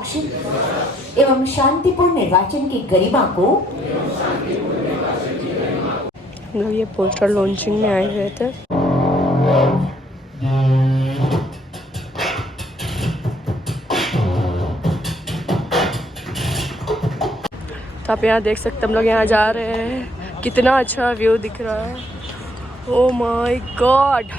निष्पक्ष एवं शांतिपूर्ण निर्वाचन की गरिमा को मतलब ये पोस्टर लॉन्चिंग में आए हुए थे। तो आप यहाँ देख सकते हम लोग यहाँ जा रहे हैं, कितना अच्छा व्यू दिख रहा है। Oh my god.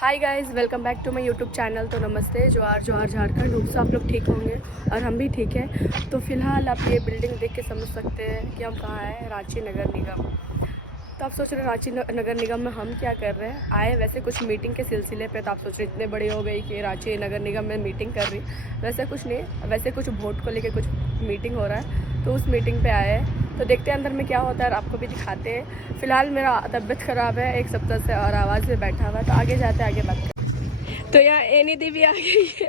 Hi guys, welcome back to my YouTube channel. तो नमस्ते, जोहार जोहार झारखंड। होप से आप लोग ठीक होंगे और हम भी ठीक हैं। तो फिलहाल आप ये बिल्डिंग देख के समझ सकते हैं कि हम कहाँ हैं, रांची नगर निगम। तो आप सोच रहे हैं रांची नगर निगम में हम क्या कर रहे हैं। आए वैसे कुछ मीटिंग के सिलसिले पे। तो आप सोच रहे इतने बड़े हो गई कि रांची नगर निगम में मीटिंग कर रही, वैसे कुछ नहीं। वैसे कुछ वोट को लेकर कुछ मीटिंग हो रहा है, तो उस मीटिंग पे आए हैं। तो देखते हैं अंदर में क्या होता है और आपको भी दिखाते हैं। फिलहाल मेरा तबीयत ख़राब है एक सप्ताह से और आवाज़ में बैठा हुआ है, तो आगे जाते आगे बात करते। तो यहाँ एनी दी भी आ गई है।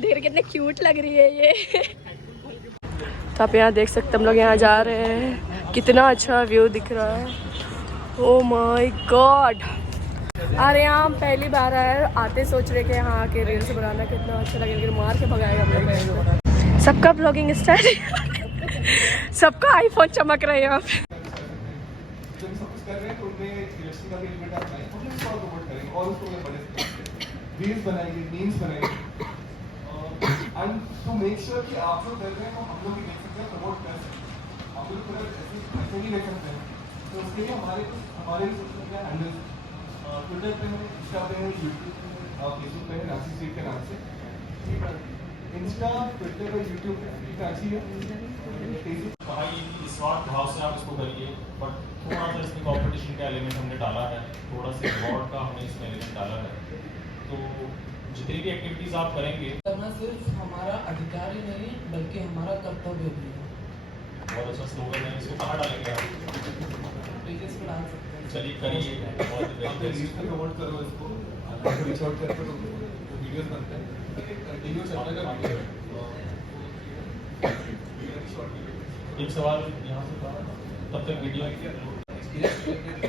देख रहे कितने क्यूट लग रही है ये। तो आप यहाँ देख सकते हम लोग यहाँ जा रहे हैं, कितना अच्छा व्यू दिख रहा है। Oh my God. अरे यहाँ हम पहली बार आए, आते सोच रहे कि यहाँ आके रील्स बनाना कितना अच्छा लगेगा, लेकिन मार के भगाएगा हम लोग। सबका ब्लॉगिंग स्टाइल सबका आईफोन चमक रहा है यहाँ पे। जब सब कुछ कर रहे हैं तो उनमें इलेक्शन का भी एलिमेंट आता है, तो हम उसको सपोर्ट करेंगे और उसको बड़े रील्स बनाएंगे, मीम्स बनाएंगे एंड टू मेक श्योर कि आप लोग कर रहे हैं तो हम लोग भी देख सकते हैं, सपोर्ट कर सकते हैं। आप लोग पूरा ऐसे नहीं देख सकते हैं, तो उसके लिए हमारे भी सोशल मीडिया हैंडल्स ट्विटर पे है, इंस्टा पे है, यूट्यूब पे है, फेसबुक पे है, रांची स्ट्रीट के नाम से। इंस्टा, ट्विटर और यूट्यूब पे रांची है। भाई स्मार्ट भाव से आप इसको करिए, बट थोड़ा सा इसमें कंपटीशन का एलिमेंट हमने डाला है, थोड़ा सा रिवॉर्ड का हमने इसमें एलिमेंट डाला है। तो जितनी भी एक्टिविटीज आप करेंगे करना सिर्फ हमारा अधिकार ही नहीं बल्कि हमारा कर्तव्य भी है। बहुत अच्छा स्लोगन है, इसको कहाँ डालेंगे आप? पेजेस पे डाल सकते हैं। चलिए करिए, आप रील्स पे प्रमोट करो इसको, रीच आउट करके तो वीडियोस बनते हैं, कंटिन्यू चलने का वीडियो है। एक सवाल यहाँ से था, तब तक वीडियो एक्सपीरियंस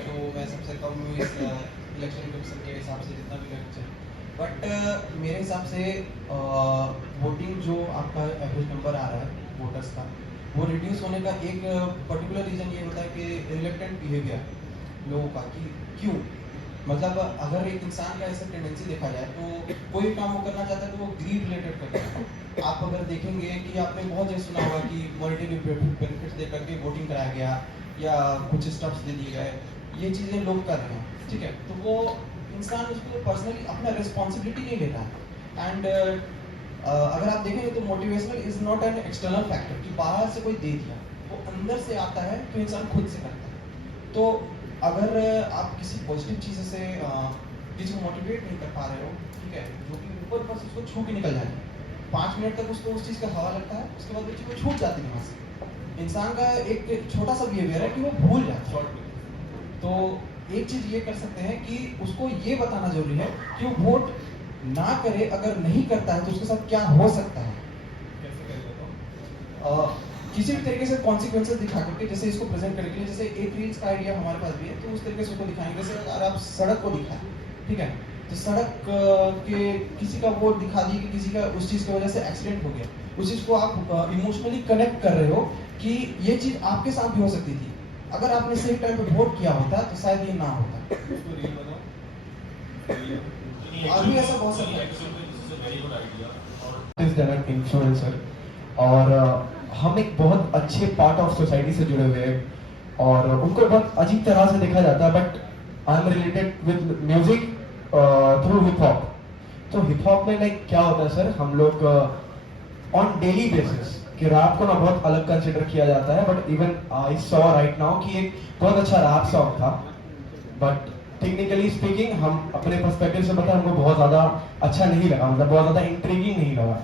तो मैं सबसे कम इस इलेक्शन कमीशन के हिसाब से जितना भी लगता है, बट मेरे हिसाब से वोटिंग जो आपका एवरेज नंबर आ रहा है वोटर्स का, वो रिड्यूस होने का एक पर्टिकुलर रीज़न ये होता है कि रिलेक्टेंट बिहेवियर लोगों का, कि क्यों, मतलब अगर एक इंसान का ऐसा टेंडेंसी देखा जाए तो कोई काम वो करना चाहता है तो वो ग्रीड रिलेटेड करता है। आप अगर देखेंगे कि आपने बहुत जगह सुना होगा कि मॉनेटरी बेनिफिट्स दे करके वोटिंग कराया गया या कुछ स्टफ्स दे दिए गए, ये चीज़ें लोग कर रहे हैं, ठीक है। तो वो इंसान उसको पर्सनली अपना रिस्पॉन्सिबिलिटी नहीं लेता है। एंड अगर आप देखेंगे तो motivational is not an external factor कि बाहर से कोई दे दिया, वो अंदर से आता है तो इंसान खुद से करता है। तो अगर आप किसी पॉजिटिव चीज़ से किसी को मोटिवेट नहीं कर पा रहे हो, ठीक है, जो कि ऊपर बस उसको छू के निकल जाए, 5 मिनट तक उसको उस चीज़ का हवा लगता है, उसके बाद वो चीज़ छूट जाती है वहाँ से। इंसान का एक छोटा सा बिहेवियर है कि वो भूल जाता है। तो एक चीज़ ये कर सकते हैं कि उसको ये बताना जरूरी है कि वो वोट ना करे, अगर नहीं करता है तो उसके साथ क्या हो सकता है। कैसे करेगा किसी भी तरीके से कॉन्सिक्वेंसेस दिखा करके, जैसे इसको प्रेजेंट करने के लिए, जैसे एक रील्स का आइडिया हमारे पास भी है, तो उस तरीके से उसको दिखाएंगे। जैसे अगर आप सड़क को दिखाएं, ठीक है, तो सड़क के किसी का वो दिखा दिए कि किसी का उस चीज़ की वजह से एक्सीडेंट हो गया, उस चीज़ को आप इमोशनली कनेक्ट कर रहे हो कि ये चीज़ आपके साथ भी हो सकती थी, अगर आपने सही टाइम पे वोट किया होता तो शायद ये ना होता। उसको रील बनाओ, अभी ऐसा बहुत सारा वेरी गुड आइडिया। इन्फ्लुएंसर, और हम एक बहुत अच्छे पार्ट ऑफ सोसाइटी से जुड़े हुए हैं और उनको बहुत अजीब तरह से देखा जाता है, but I am related with music through hip hop. तो हिप हॉप में लाइक क्या होता है सर, हम लोग ऑन डेली बेसिस कि रैप को ना बहुत अलग कंसिडर किया जाता है, but even I saw right now कि एक बहुत अच्छा रैप सॉन्ग था, बट टेक्निकली स्पीकिंग हम अपने पर्सपेक्टिव से बताएं हमको बहुत ज़्यादा अच्छा नहीं लगा, मतलब बहुत ज़्यादा इंट्रीगिंग नहीं लगा।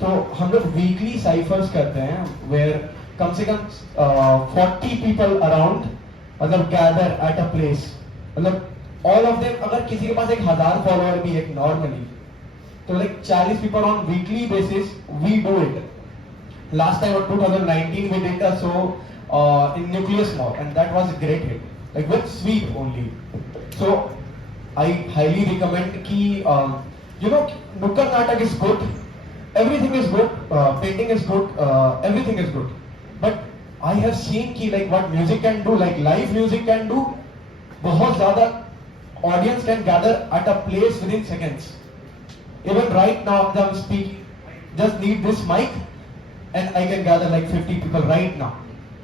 तो हम लोग वीकली साइफर्स करते हैं वेयर कम से कम 40 पीपल अराउंड मतलब गैदर एट अ प्लेस, मतलब ऑल ऑफ देम, अगर किसी के पास 1000 फॉलोअर भी एक नॉर्मली, तो like 40 people on weekly basis we do it. Last time 2019 we did a show in Nucleus Mall and that was a great hit. like with sweep only. So I highly recommend ki Nukkad Natak is good, everything is good, painting is good, everything is good. But I have seen ki like what music can do, like live music can do, बहुत ज़्यादा audience can gather at a place within seconds. Even right now as I'm speaking, just need this mic and I can gather like 50 people right now.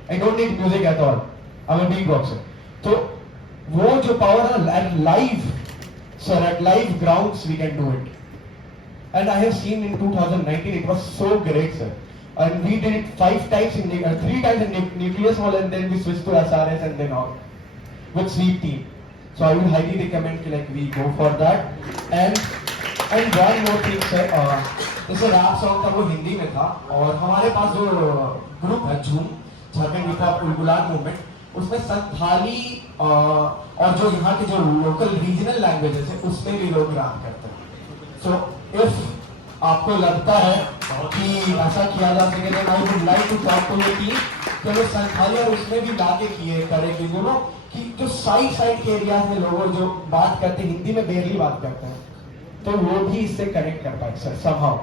I don't need music at all. I'm a beatboxer. So वो जो power है at live, sir, at live grounds we can do it. And I have seen in 2019 it was so great, sir. And we did it 3 times in Nucleus Hall, and then we switched to SRS and then all with sweep team. So I would highly recommend like we go for that. And one more thing, sir. जैसे rap song था वो हिंदी में था, और हमारे पास जो group है झूम झारखंड हिप हॉप उलगुलाट मूवमेंट, उसमें संथाली और जो यहाँ के जो लोकल रीजनल लैंग्वेजेस है उसमें भी लोग रैप करते हैं. सो इफ आपको लगता है कि ऐसा किया जा सके, then I would like to talk to your team कि वो संथाली और उसमें भी लाके किए करें कि कि जो साइड के एरियाज में लोग जो बात करते हैं हिंदी में बेरली बात करते हैं, तो वो भी इससे कनेक्ट कर पाए sir somehow.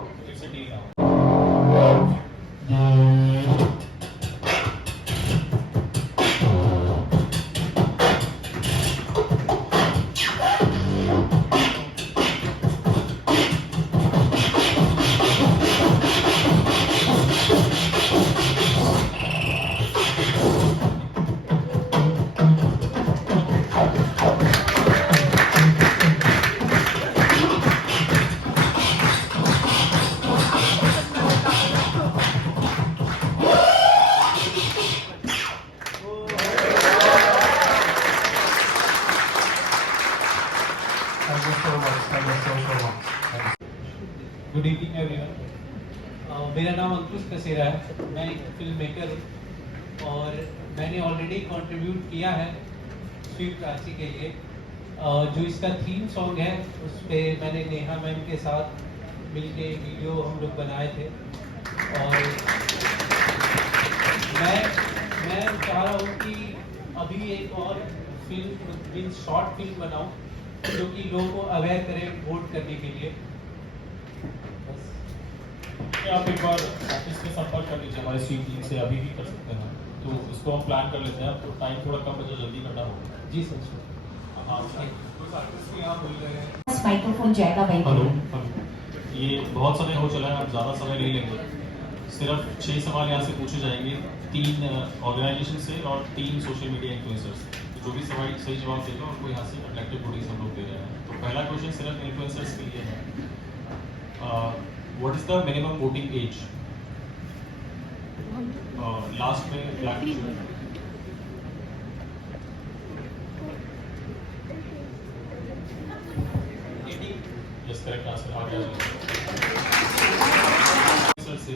Good evening everyone. मेरा नाम अंकुश कसेरा है. मैं एक फिल्म मेकर हूँ और मैंने ऑलरेडी कंट्रीब्यूट किया है स्वीप रांची के लिए. जो इसका थीम सॉन्ग है उस पर मैंने नेहा मैम के साथ मिलके वीडियो हम लोग बनाए थे. और मैं चाह रहा हूँ कि अभी एक और फिल्म शॉर्ट फिल्म बनाऊँ जो कि लोगों को अवेयर करे वोट करने के लिए. आप एक बार ऑफिस में संपर्क कर लीजिए हमारे स्वीप टीम से, अभी भी कर सकते हैं. तो इसको हम प्लान कर लेते हैं. तो टाइम थोड़ा कम बचा, जल्दी करना होगा. जी सर. हाँ, माइक्रोफोन जाएगा भाई. हेलो. ये बहुत समय हो चला है, आप ज़्यादा समय नहीं लेंगे. सिर्फ 6 सवाल यहाँ से पूछे जाएंगे, 3 ऑर्गेनाइजेशन से और 3 सोशल मीडिया इन्फ्लुएंसर्स. जो भी सवाल सही जवाब देगा उनको यहाँ से अट्रैक्टिव बॉडीज हम लोग दे रहे हैं. तो पहला क्वेश्चन सिर्फ इन्फ्लुएंसर्स के लिए है. What is the minimum voting age? Last में black shirt. Yes, correct answer. आ गया सर से.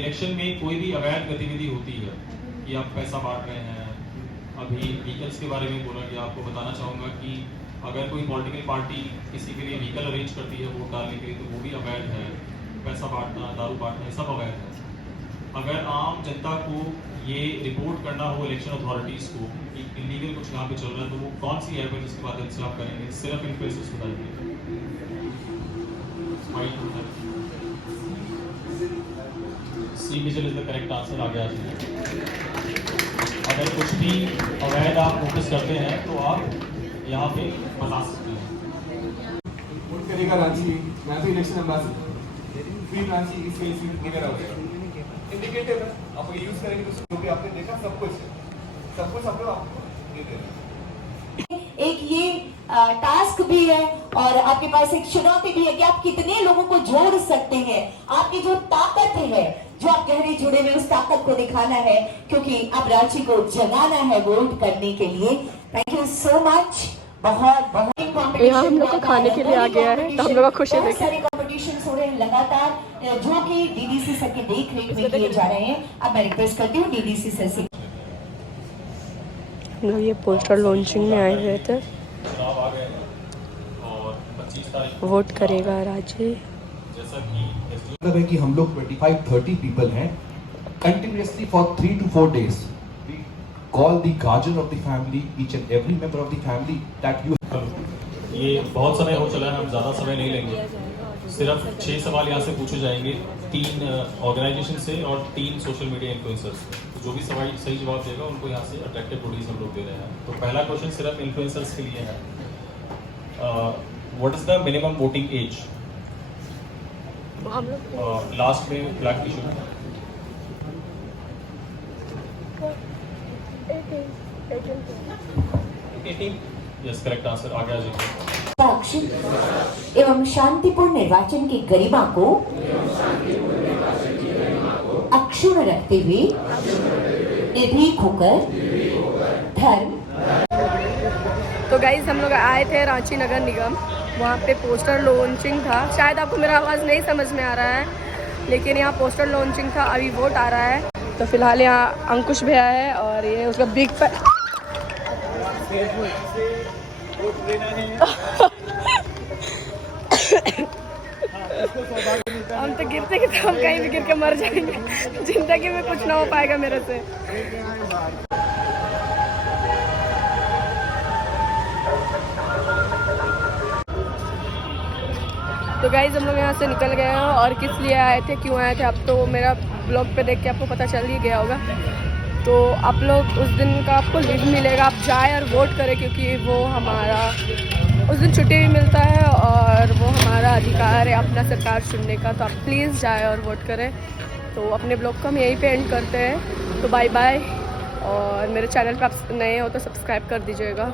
इलेक्शन में कोई भी अवैध गतिविधि होती है कि आप पैसा बांट रहे हैं. अभी व्हीकल्स के बारे में बोला कि आपको बताना चाहूँगा कि अगर कोई पॉलिटिकल पार्टी किसी के लिए व्हीकल अरेंज करती है वोट डालने के लिए, तो वो भी अवैध है. पैसा बांटना, दारू बांटना, सब अवैध है. अगर आम जनता को ये रिपोर्ट करना हो इलेक्शन अथॉरिटीज़ को कि इलीगल कुछ यहाँ पे चल रहा है, तो वो कौन सी ऐप है जिसके माध्यम से आप करेंगे? सिर्फ इन्फ्लुएंसर्स बताइए. C Vigil is the correct answer. आ गया. अगर कुछ भी अवैध आप नोटिस करते हैं तो आप यहाँ पे बता सकते हैं. वोट करेगा Ranchi, Ranchi election ambassador, free Ranchi इस केस में वगैरह हो गया. इंडिकेटिव है, आप ये यूज करेंगे तो जो भी आपने देखा सब कुछ आप लोग आपको दे दे रहे हैं. एक ये टास्क भी है और आपके पास एक चुनौती भी है कि आप कितने लोगों को जोड़ सकते हैं. आपकी जो ताकत है, जो आप गहरे जुड़े हुए, उस ताकत को दिखाना है, क्योंकि आप रांची को जगाना है वोट करने के लिए. Thank you so much. बहुत यहाँ हम लोग को खाने के लिए आ गया है, तो हम लोग का खुशी बहुत सारे कॉम्पिटिशन हो रहे हैं लगातार, जो कि डीडीसी सर के देख रेख में किए जा रहे हैं. अब मैं रिक्वेस्ट करती हूँ डीडीसी सर से. हम लोग ये पोस्टर लॉन्चिंग में आए हुए थे. चुनाव आ गए हैं और 25 तारीख वोट करेगा रांची. जैसा कि मतलब है कि हम लोग 25-30 पीपल हैं continuously for 3 to 4 days. call the guardian of the family, each and every member of the family, that you. ये बहुत समय हो चला है, हम ज़्यादा समय नहीं लेंगे। सिर्फ 6 सवाल यहाँ से पूछे जाएंगे, 3 ऑर्गेनाइजेशन से और 3 सोशल मीडिया इन्फ्लुएंसर्स से। तो जो भी सवाल सही जवाब देगा उनको यहाँ से अट्रैक्टिव बॉडीज हम लोग दे रहे हैं। तो पहला क्वेश्चन सिर्फ इन्फ्लुएंसर्स के लिए है। What is the minimum voting age? Last में black T shirt. 18। Yes, correct answer. आगे आ जाइए। निष्पक्ष एवं शांतिपूर्ण निर्वाचन की गरिमा को अक्षुण्ण रखते हुए निर्भीक होकर धर्म। तो गाइज हम लोग आए थे रांची नगर निगम, वहाँ पे पोस्टर लॉन्चिंग था। शायद आपको मेरा आवाज़ नहीं समझ में आ रहा है, लेकिन यहाँ पोस्टर लॉन्चिंग था। अभी वोट आ रहा है, तो फिलहाल यहाँ अंकुश भैया है और ये उसका बिग फैन। हम तो गिरते गिरते हम कहीं भी गिर के मर जाएंगे। जिंदगी में कुछ ना हो पाएगा मेरे से। तो गाइज हम लोग यहाँ से निकल गए हैं और किस लिए आए थे, क्यों आए थे, अब तो मेरा ब्लॉग पे देख के आपको पता चल ही गया होगा। तो आप लोग उस दिन का आपको लीव मिलेगा, आप जाए और वोट करें, क्योंकि वो हमारा उस दिन छुट्टी भी मिलता है और वो हमारा अधिकार है अपना सरकार चुनने का। तो आप प्लीज़ जाए और वोट करें। तो अपने ब्लॉग को हम यहीं पे एंड करते हैं। तो बाय बाय, और मेरे चैनल पे आप नए हो तो सब्सक्राइब कर दीजिएगा।